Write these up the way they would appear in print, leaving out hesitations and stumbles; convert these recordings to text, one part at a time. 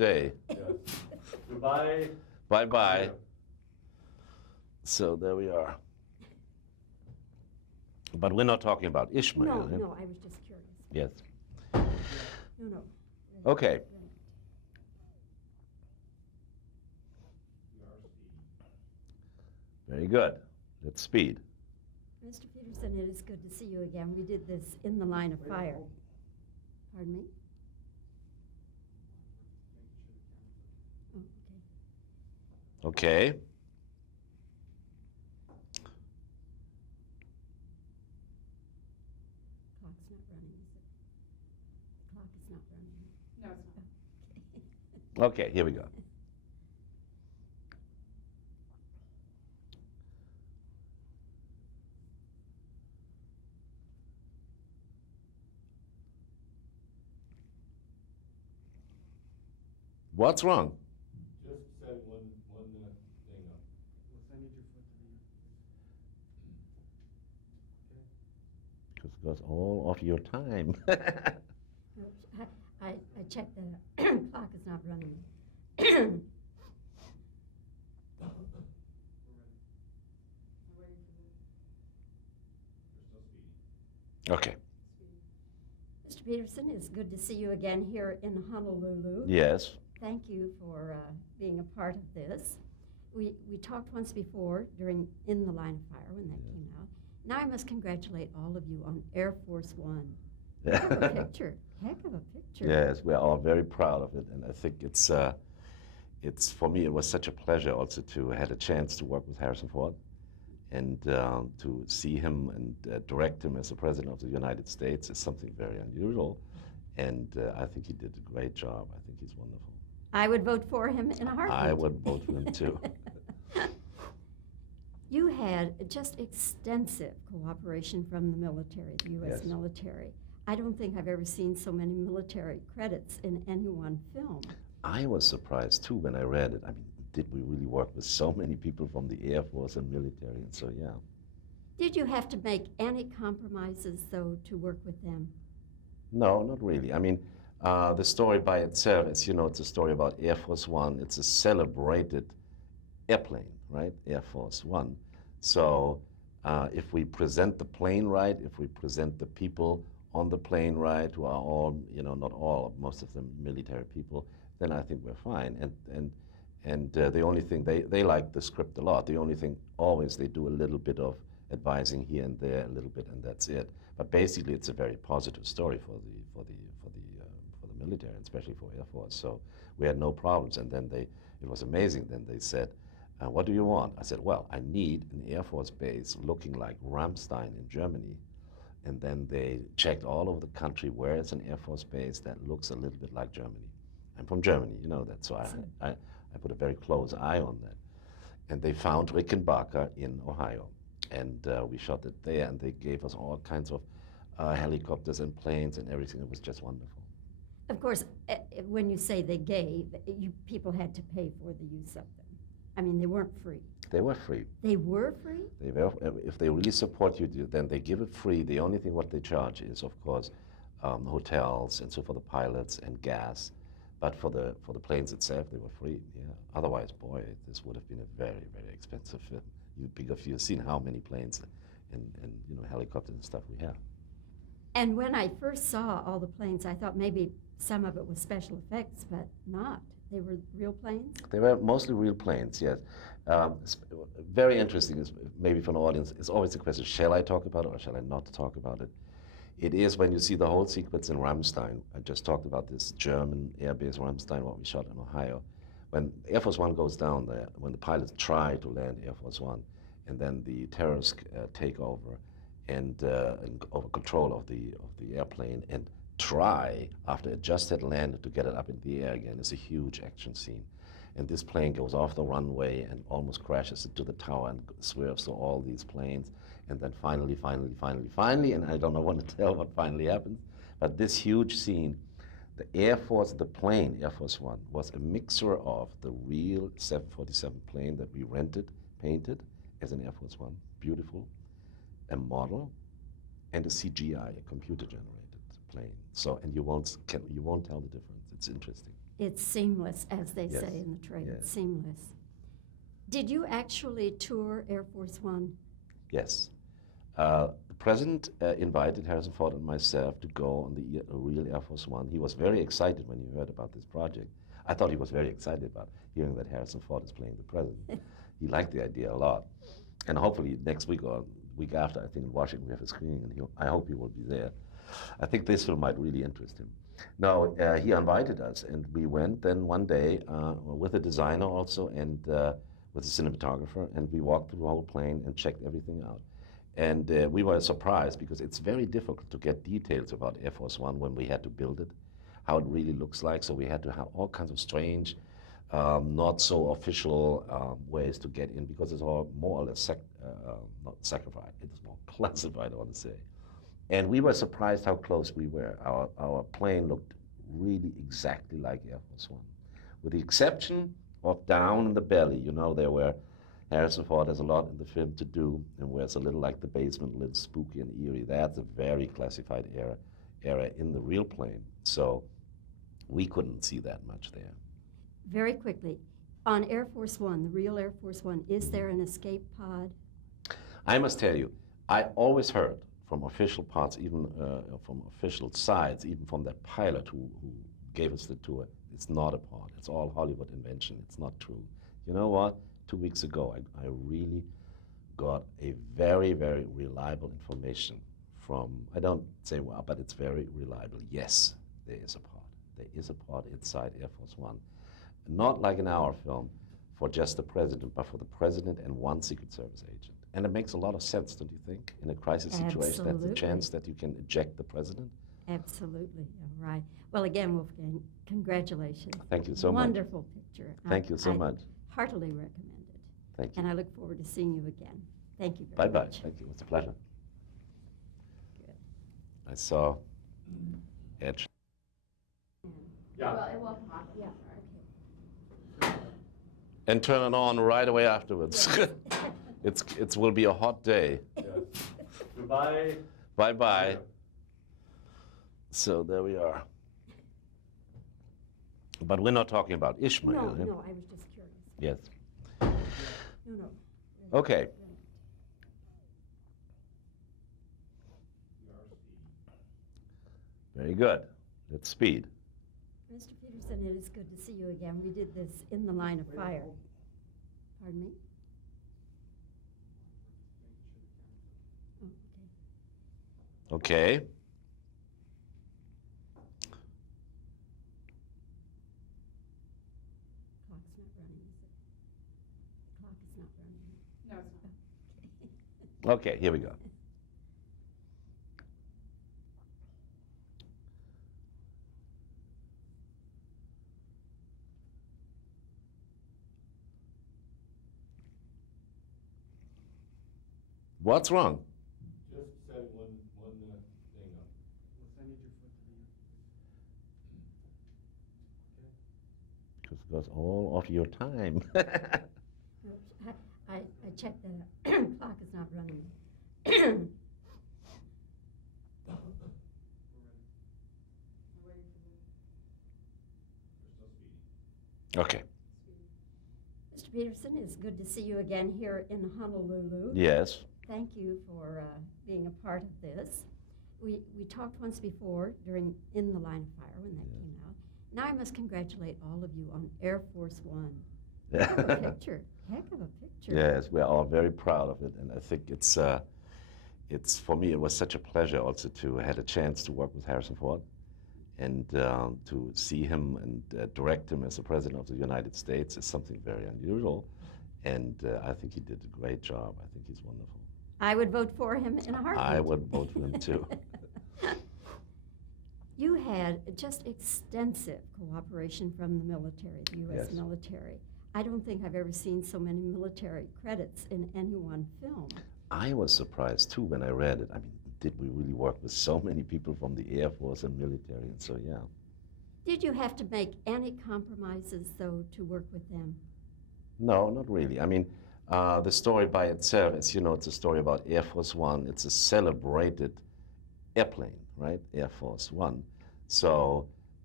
day. Yes. Goodbye. Bye-bye. Yeah. So there we are. But we're not talking about Ishmael. No, eh? no, I was just curious. Yes. No, no. Okay. Right. Very good. Let's speed. Mr. Petersen, it is good to see you again. We did this in the line of fire. Pardon me? Oh, okay. Okay. Clock's not running, is it? The clock is not running. No, it's not. Okay, here we go. What's wrong? Just set one thing up. I need your foot to Because it goes all of your time. Oops, I checked the clock is not running. Okay. Mr. Petersen, it's good to see you again here in Honolulu. Yes. Thank you for being a part of this. We talked once before in the line of fire when that came out. Now I must congratulate all of you on Air Force One. Heck of a picture. Heck of a picture. Yes, we're all very proud of it, and I think it's for me, it was such a pleasure also to had a chance to work with Harrison Ford and to see him and direct him as the President of the United States is something very unusual, and I think he did a great job. I think he's wonderful. I would vote for him in a heartbeat. I would vote for him too. You had just extensive cooperation from the military, the U.S. Yes. military. I don't think I've ever seen so many military credits in any one film. I was surprised too when I read it. I mean, did we really work with so many people from the Air Force and military? And so, yeah. Did you have to make any compromises, though, to work with them? No, not really. I mean, the story by itself, as you know, it's a story about Air Force One. It's a celebrated airplane, right? Air Force One. So if we present the plane right, if we present the people on the plane right, who are all, not all, most of them military people, then I think we're fine. And the only thing, they like the script a lot. The only thing, always they do a little bit of advising here and there, a little bit, and that's it. But basically, it's a very positive story for the military, especially for Air Force. So we had no problems. And then it was amazing. Then they said, "What do you want?" I said, "Well, I need an Air Force base looking like Ramstein in Germany." And then they checked all over the country where is an Air Force base that looks a little bit like Germany. I'm from Germany, you know that. So I put a very close eye on that. And they found Rickenbacker in Ohio. And we shot it there, and they gave us all kinds of helicopters and planes and everything. It was just wonderful. Of course, when you say they gave, people had to pay for the use of them. I mean, they weren't free. They were free. They were free? If they really support you, then they give it free. The only thing what they charge is, of course, hotels and so for the pilots and gas. But for the planes itself, they were free. Yeah. Otherwise, boy, this would have been a very, very expensive film. You've seen how many planes and helicopters and stuff we have. And when I first saw all the planes, I thought maybe some of it was special effects, but not. They were real planes? They were mostly real planes, yes. Very interesting, is maybe for an audience, it's always the question, shall I talk about it or shall I not talk about it? It is when you see the whole sequence in Ramstein. I just talked about this German airbase Ramstein, what we shot in Ohio. When Air Force One goes down there, when the pilots try to land Air Force One, and then the terrorists take over and over control of the airplane and try, after it just had landed, to get it up in the air again. It's a huge action scene. And this plane goes off the runway and almost crashes into the tower and swerves to all these planes. And then finally, and I don't want to tell what finally happens, but this huge scene, the Air Force, the plane, Air Force One, was a mixture of the real 747 plane that we rented, painted as an Air Force One, beautiful, a model, and a CGI, a computer-generated plane. So, and you won't tell the difference. It's interesting. It's seamless, as they Yes. say in the trade. Yeah. It's seamless. Did you actually tour Air Force One? Yes. The president invited Harrison Ford and myself to go on the real Air Force One. He was very excited when he heard about this project. I thought he was very excited about hearing that Harrison Ford is playing the president. He liked the idea a lot. And hopefully next week or week after, I think in Washington we have a screening, and I hope he will be there. I think this film might really interest him. No, he invited us, and we went then one day with a designer also, and with a cinematographer, and we walked through the whole plane and checked everything out. And we were surprised because it's very difficult to get details about Air Force One when we had to build it, how it really looks like. So we had to have all kinds of strange, not so official ways to get in, because it's all more or less not sacrificed, it's more classified, I want to say. And we were surprised how close we were. Our plane looked really exactly like Air Force One, with the exception of down in the belly. You know, there were, Harrison Ford has a lot in the film to do, and where it's a little like the basement, a little spooky and eerie. That's a very classified area in the real plane. So we couldn't see that much there. Very quickly, on Air Force One, the real Air Force One, is there an escape pod? I must tell you, I always heard from official parts, even from official sides, even from that pilot who gave us the tour, it's not a pod. It's all Hollywood invention. It's not true. You know what? 2 weeks ago, I really got a very, very reliable information from, I don't say well, but it's very reliable. Yes, there is a pod. There is a pod inside Air Force One. Not like in our film for just the president, but for the president and one Secret Service agent. And it makes a lot of sense, don't you think? In a crisis situation, that's the chance that you can eject the president. Absolutely, all right. Well, again, Wolfgang, congratulations. Thank you so much. Wonderful picture. Thank you so much. Heartily recommend it. Thank you. And I look forward to seeing you again. Thank you very Bye-bye. much. Thank you. It's a pleasure. Good. I saw Edge. Yeah. Well, it will pop. Yeah. And turn it on right away afterwards. It will be a hot day. Yes. Goodbye. Bye-bye. So there we are. But we're not talking about Ishmael. No, eh? no, I was just curious. Yes. No, no. Okay. Very good. Let's speed. Mr. Petersen, it is good to see you again. We did this in the line of fire. Pardon me? Oh, okay. Okay. Clock's not running, is it? Clock is not running. No, it's not. Okay, here we go. What's wrong? Just setting one thing up. Well, send your foot to the. Because it goes all of your time. No, I checked the clock is not running. We're ready. I'm waiting for the We're still speeding. Okay. Mr. Petersen, it's good to see you again here in Honolulu. Yes. Thank you for being a part of this. We talked once before in the line of fire when that came out. Now I must congratulate all of you on Air Force One. Heck of a picture. Heck of a picture. Yes, we're all very proud of it, and I think it's for me, it was such a pleasure also to had a chance to work with Harrison Ford and to see him and direct him as the President of the United States is something very unusual, and I think he did a great job. I think he's wonderful. I would vote for him in a heartbeat. I would vote for him too. You had just extensive cooperation from the military, the U.S. Yes. military. I don't think I've ever seen so many military credits in any one film. I was surprised too when I read it. I mean, did we really work with so many people from the Air Force and military? And so, yeah. Did you have to make any compromises, though, to work with them? No, not really. I mean, the story by itself, as you know, it's a story about Air Force One. It's a celebrated airplane, right? Air Force One. So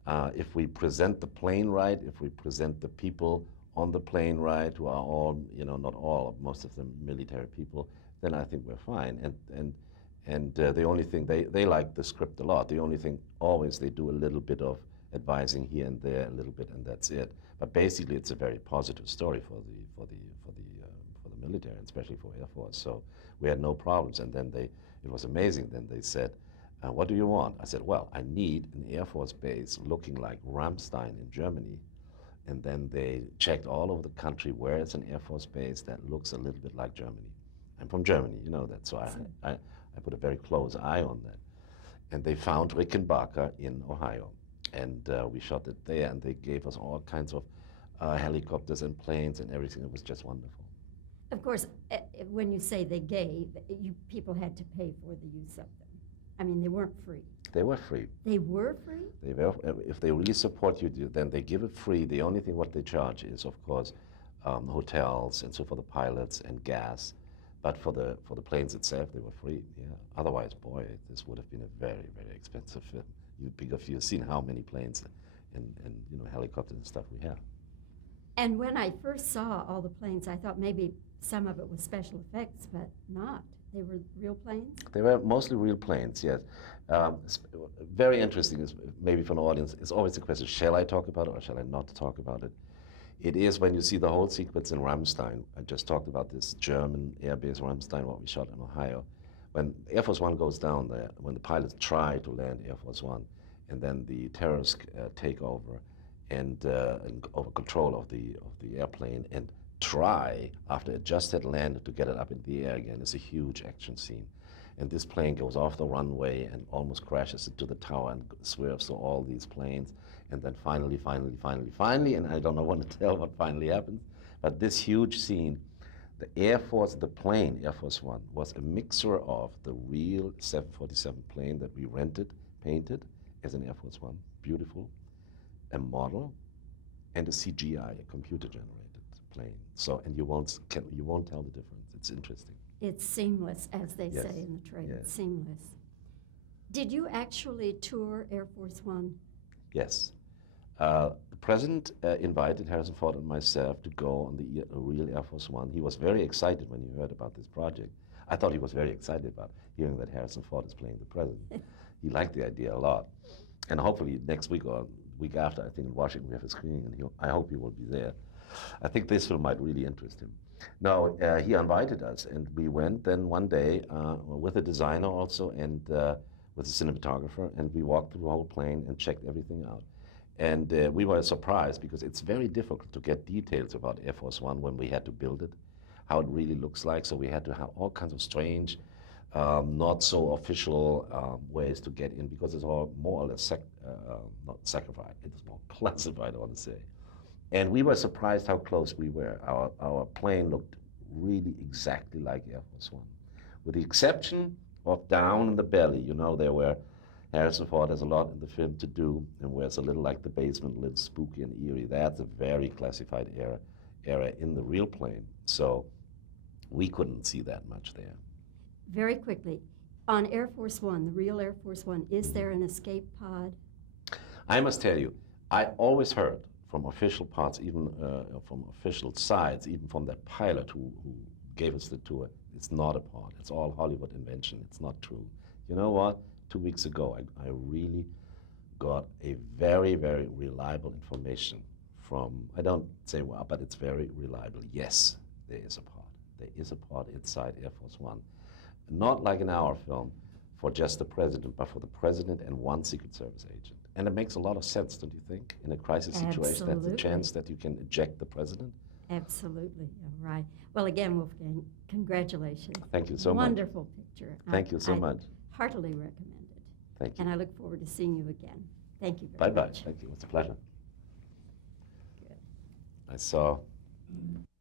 if we present the plane right, if we present the people on the plane right, who are all, not all, most of them military people, then I think we're fine. And the only thing, they like the script a lot. The only thing, always they do a little bit of advising here and there, a little bit, and that's it. But basically, it's a very positive story for the military, especially for Air Force. So we had no problems. And then it was amazing. Then they said, "What do you want?" I said, "Well, I need an Air Force base looking like Ramstein in Germany." And then they checked all over the country where it's an Air Force base that looks a little bit like Germany. I'm from Germany, you know that, so I put a very close eye on that. And they found Rickenbacker in Ohio. And we shot it there, and they gave us all kinds of helicopters and planes and everything. It was just wonderful. Of course, when you say they gave, people had to pay for the use of them. I mean, they weren't free. They were free. They were free? They were, if they really support you, then they give it free. The only thing what they charge is, of course, hotels, and so for the pilots, and gas. But for the planes itself, they were free. Yeah. Otherwise, boy, this would have been a very, very expensive film. You've seen how many planes and helicopters and stuff we have. And when I first saw all the planes, I thought maybe some of it was special effects, but not. They were real planes? They were mostly real planes, yes. Very interesting, is maybe for an audience, it's always the question, shall I talk about it or shall I not talk about it? It is when you see the whole sequence in Ramstein. I just talked about this German airbase Ramstein, what we shot in Ohio. When Air Force One goes down there, when the pilots try to land Air Force One, and then the terrorists take over and over control of the airplane and try, after it just had landed, to get it up in the air again. It's a huge action scene. And this plane goes off the runway and almost crashes into the tower and swerves through all these planes. And then finally, and I don't know what to tell what finally happens, but this huge scene, the Air Force, the plane, Air Force One, was a mixture of the real 747 plane that we rented, painted as an Air Force One, beautiful, a model, and a CGI, a computer-generated plane. So, and you won't tell the difference. It's interesting. It's seamless, as they Yes. say in the trade. Yes. It's seamless. Did you actually tour Air Force One? Yes. The president invited Harrison Ford and myself to go on the real Air Force One. He was very excited when he heard about this project. I thought he was very excited about hearing that Harrison Ford is playing the president. He liked the idea a lot. And hopefully next week or week after, I think in Washington we have a screening, and I hope he will be there. I think this film might really interest him. No, he invited us, and we went then one day with a designer also, and with a cinematographer, and we walked through the whole plane and checked everything out. And we were surprised, because it's very difficult to get details about Air Force One when we had to build it, how it really looks like. So we had to have all kinds of strange, not so official ways to get in, because it's all more or less not sacrificed, it's more classified, I want to say. And we were surprised how close we were. Our plane looked really exactly like Air Force One, with the exception of down in the belly. You know, there were, Harrison Ford has a lot in the film to do, and where it's a little like the basement, a little spooky and eerie. That's a very classified area in the real plane. So we couldn't see that much there. Very quickly, on Air Force One, the real Air Force One, is there an escape pod? I must tell you, I always heard from official parts, even from official sides, even from that pilot who gave us the tour, it's not a pod. It's all Hollywood invention. It's not true. You know what? 2 weeks ago, I really got a very, very reliable information from, I don't say well, but it's very reliable. Yes, there is a pod. There is a pod inside Air Force One. Not like in our film for just the president, but for the president and one Secret Service agent. And it makes a lot of sense, don't you think? In a crisis situation, that's the chance that you can eject the president. Absolutely, yeah, right. Well, again, Wolfgang, congratulations. Thank you so much. Wonderful picture. Thank you so much. Heartily recommend it. Thank you. And I look forward to seeing you again. Thank you very Bye-bye. much. Thank you. It's a pleasure. Good. I saw